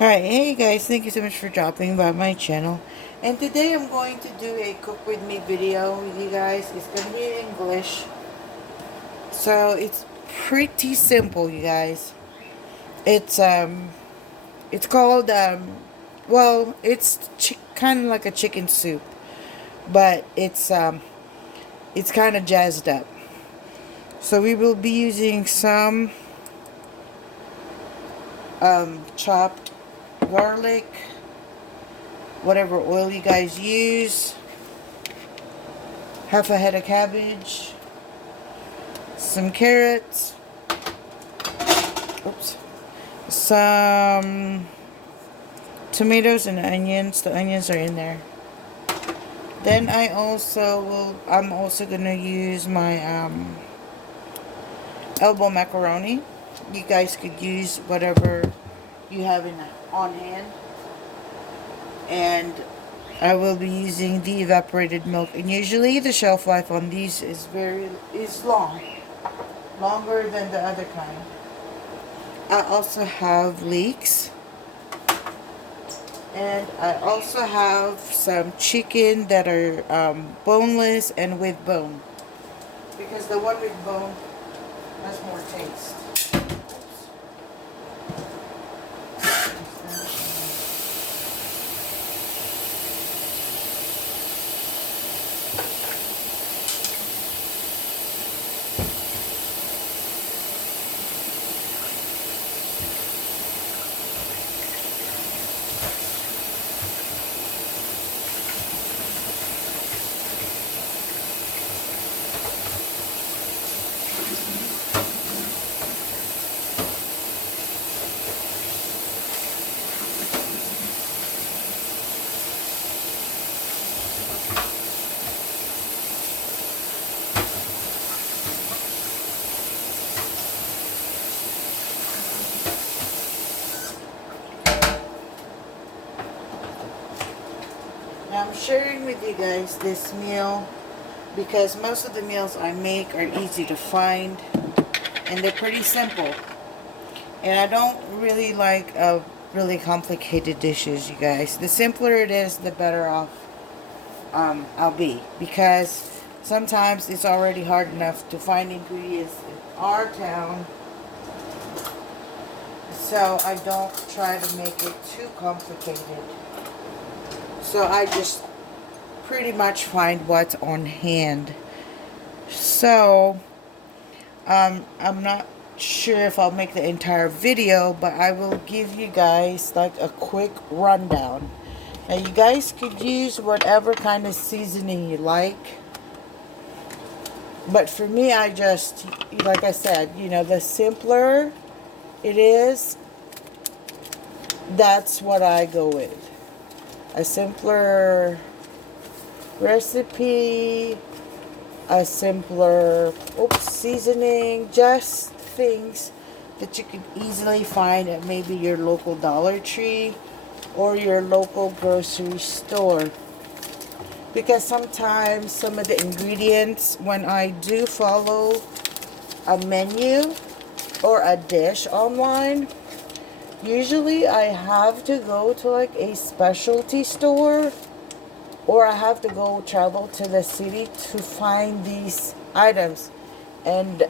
Alright, hey guys, thank you so much for dropping by my channel. And today I'm going to do a cook with me video with you guys. It's going to be in English. So it's pretty simple, you guys. It's it's called well, it's kind of like a chicken soup, but it's kind of jazzed up. So we will be using some chopped garlic, whatever oil you guys use, half a head of cabbage, some carrots, oops, some tomatoes and onions. The onions are in there. Then I'm also gonna use my elbow macaroni. You guys could use whatever you have on hand. And I will be using the evaporated milk, and usually the shelf life on these is longer than the other kind. I also have leeks, and I also have some chicken that are boneless and with bone, because the one with bone has more taste. Now I'm sharing with you guys this meal because most of the meals I make are easy to find and they're pretty simple. And I don't really like really complicated dishes, you guys. The simpler it is, the better off I'll be, because sometimes it's already hard enough to find ingredients in our town. So I don't try to make it too complicated. So I just pretty much find what's on hand. So I'm not sure if I'll make the entire video, but I will give you guys like a quick rundown. Now you guys could use whatever kind of seasoning you like, but for me, I just, like I said, you know, the simpler it is, that's what I go with. A simpler recipe, a simpler seasoning, just things that you can easily find at maybe your local Dollar Tree or your local grocery store. Because sometimes some of the ingredients, when I do follow a menu or a dish online, usually I have to go to like a specialty store, or I have to go travel to the city to find these items. And,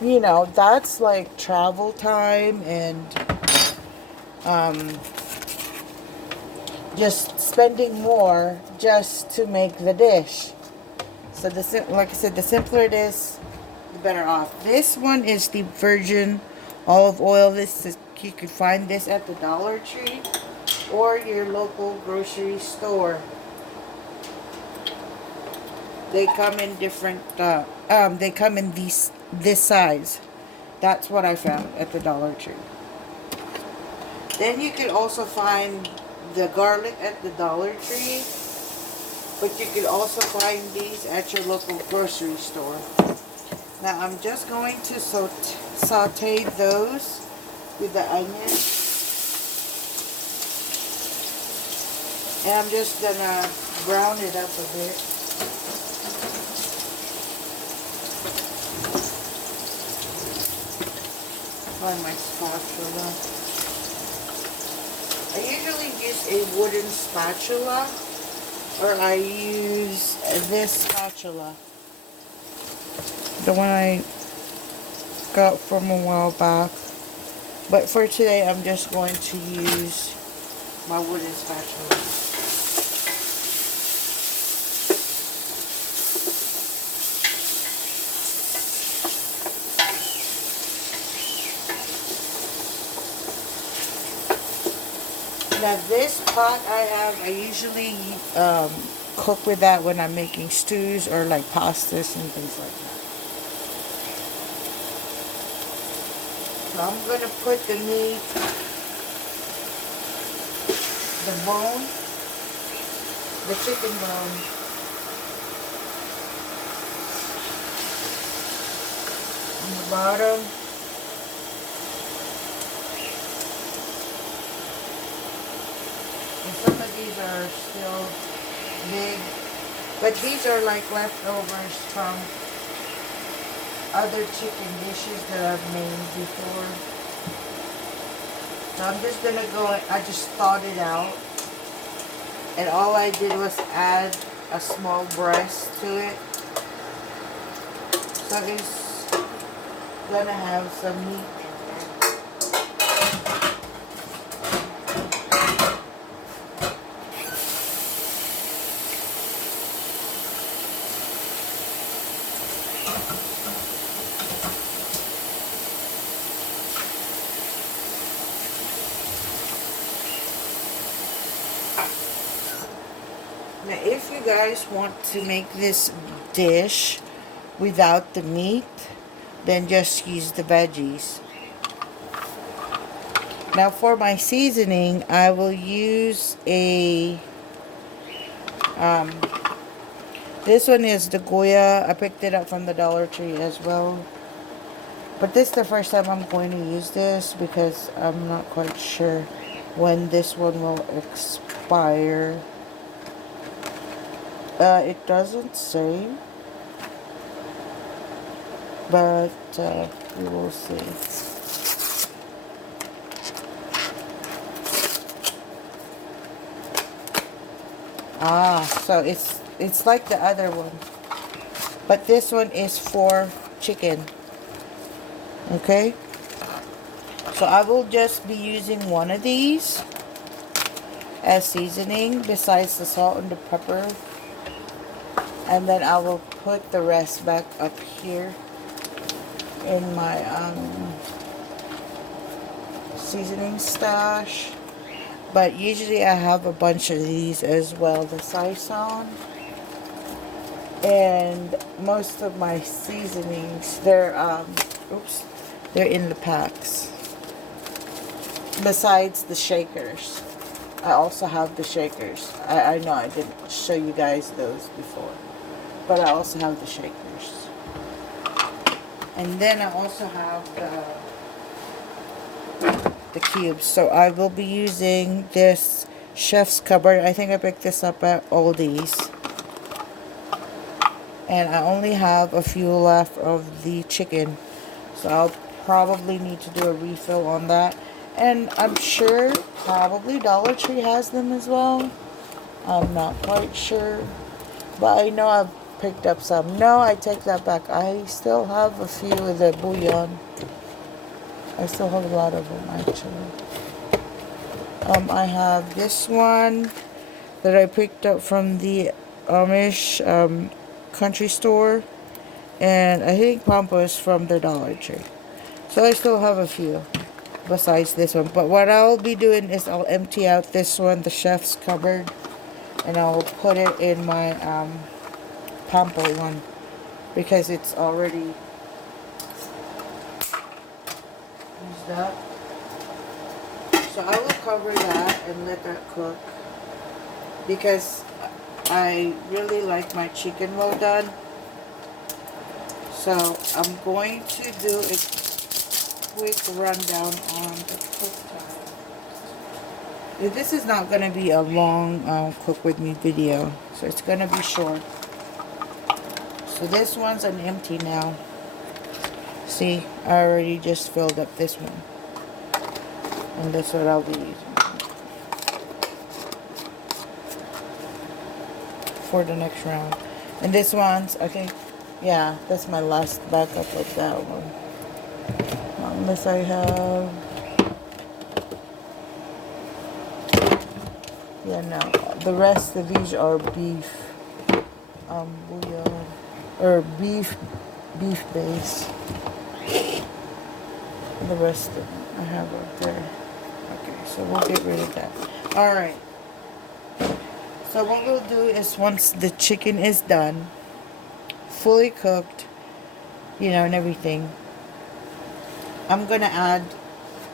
you know, that's like travel time and just spending more just to make the dish. So, like I said, the simpler it is, the better off. This one is the virgin olive oil. You can find this at the Dollar Tree or your local grocery store. They come in different, they come in this size. That's what I found at the Dollar Tree. Then you could also find the garlic at the Dollar Tree, but you could also find these at your local grocery store. Now I'm just going to saute those with the onions. And I'm just gonna brown it up a bit. Find my spatula. I usually use a wooden spatula, or I use this spatula, the one I got from a while back. But for today, I'm just going to use my wooden spatula. Now this pot I usually cook with that when I'm making stews or like pastas and things like that. So I'm going to put the meat, the bone, the chicken bone, on the bottom. And some of these are still big, but these are like leftovers from other chicken dishes that I've made before. So I'm just gonna go, I just thawed it out, and all I did was add a small breast to it. So it's gonna have some meat. Now, if you guys want to make this dish without the meat, then just use the veggies. Now, for my seasoning, I will use a, this one is the Goya. I picked it up from the Dollar Tree as well. But this is the first time I'm going to use this because I'm not quite sure when this one will expire. It doesn't say, but we will see. So it's like the other one, but this one is for chicken. Okay, so I will just be using one of these as seasoning besides the salt and the pepper. And then I will put the rest back up here in my seasoning stash. But usually I have a bunch of these as well. The Saison. And most of my seasonings, they're in the packs. Besides the shakers. I also have the shakers. I know I didn't show you guys those before. But I also have the shakers. And then I also have the cubes. So I will be using this chef's cupboard. I think I picked this up at Aldi's. And I only have a few left of the chicken. So I'll probably need to do a refill on that. And I'm sure probably Dollar Tree has them as well. I'm not quite sure. But I know I've picked up some. No, I take that back. I still have a few of the bouillon. I still have a lot of them actually. I have this one that I picked up from the Amish country store, and I think Pampas from the Dollar Tree. So I still have a few besides this one. But what I'll be doing is I'll empty out this one, the chef's cupboard, and I'll put it in my Pampa one because it's already used up. So I will cover that and let that cook because I really like my chicken well done. So I'm going to do a quick rundown on the cook time. This is not going to be a long cook with me video, so it's going to be short. So this one's an empty now. See, I already just filled up this one. And that's what I'll be using. for the next round. And this one's, I think, yeah, that's my last backup of that one. Unless I have, yeah, no, the rest of these are beef, bouillon, or beef base. The rest of them I have up there. Okay, so we'll get rid of that. Alright. So what we'll do is once the chicken is done, fully cooked, you know, and everything, I'm going to add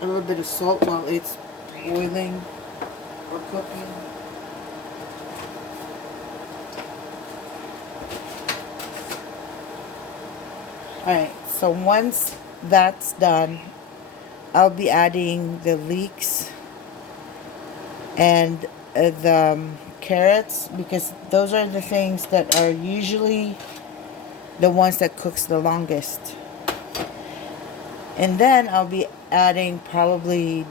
a little bit of salt while it's boiling or cooking. Alright, so once that's done, I'll be adding the leeks and the carrots, because those are the things that are usually the ones that cooks the longest. And then I'll be adding probably,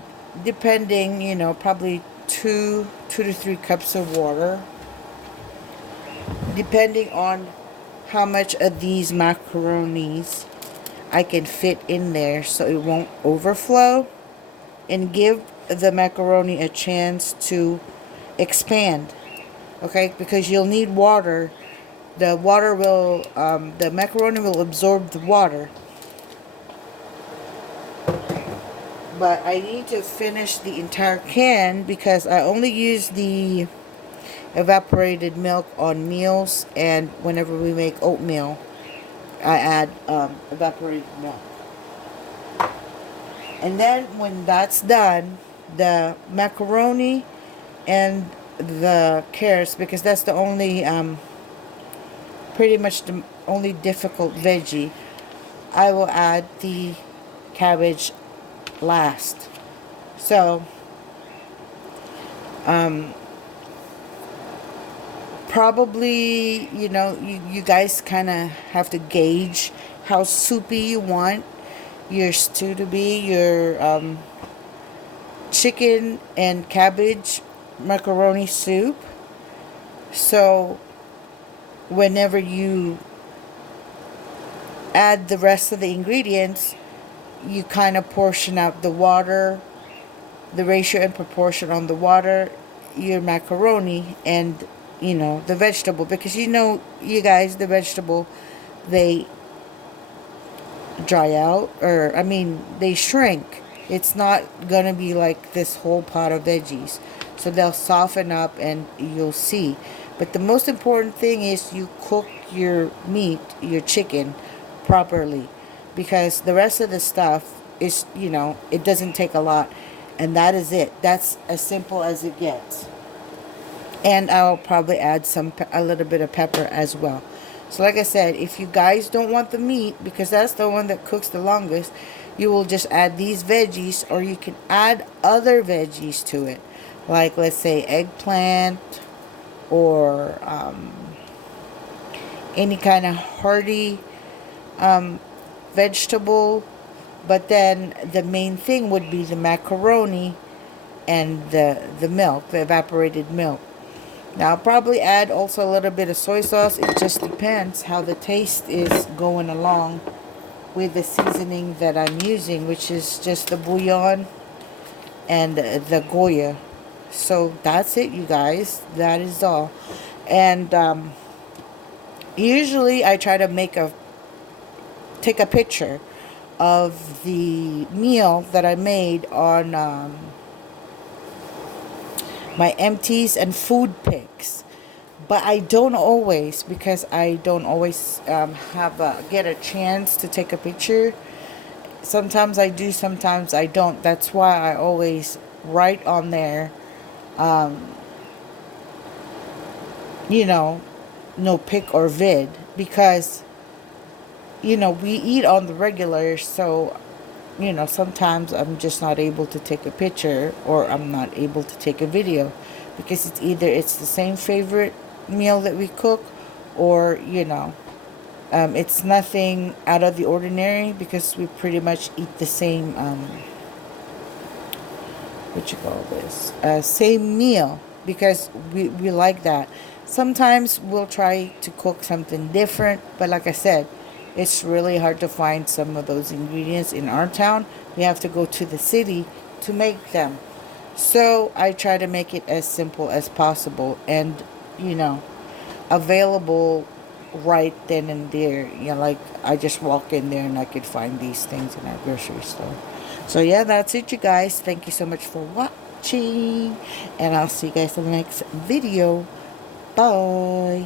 depending, you know, probably 2 to 3 cups of water, depending on how much of these macaronis I can fit in there so it won't overflow, and give the macaroni a chance to expand. Okay, because you'll need water. The water will, the macaroni will absorb the water. But I need to finish the entire can because I only use the evaporated milk on meals, and whenever we make oatmeal, I add evaporated milk. And then when that's done, the macaroni and the carrots, because that's the only, pretty much the only difficult veggie, I will add the cabbage last. So, probably, you know, you guys kind of have to gauge how soupy you want your stew to be, your chicken and cabbage macaroni soup. So whenever you add the rest of the ingredients, you kind of portion out the water, the ratio and proportion on the water, your macaroni, and, you know, the vegetable. Because, you know, you guys, the vegetable, they dry out, or I mean they shrink. It's not gonna be like this whole pot of veggies, so they'll soften up and you'll see. But the most important thing is you cook your meat, your chicken, properly, because the rest of the stuff is, you know, it doesn't take a lot, and that is it. That's as simple as it gets. And I'll probably add a little bit of pepper as well. So like I said, if you guys don't want the meat, because that's the one that cooks the longest, you will just add these veggies, or you can add other veggies to it. Like, let's say, eggplant, or any kind of hearty vegetable. But then the main thing would be the macaroni and the milk, the evaporated milk. Now, I'll probably add also a little bit of soy sauce. It just depends how the taste is going along with the seasoning that I'm using, which is just the bouillon and the Goya. So that's it, you guys. That is all. And usually I try to take a picture of the meal that I made on my empties and food pics, but I don't always, because I don't always get a chance to take a picture. Sometimes I do, sometimes I don't. That's why I always write on there, you know, no pic or vid, because, you know, we eat on the regular, so, you know, sometimes I'm just not able to take a picture, or I'm not able to take a video, because it's either it's the same favorite meal that we cook, or, you know, it's nothing out of the ordinary, because we pretty much eat the same, what you call this, same meal, because we like that. Sometimes we'll try to cook something different, but like I said, it's really hard to find some of those ingredients in our town. We have to go to the city to make them. So I try to make it as simple as possible and, you know, available right then and there. You know, like I just walk in there and I could find these things in our grocery store. So yeah, that's it, you guys. Thank you so much for watching, and I'll see you guys in the next video. Bye.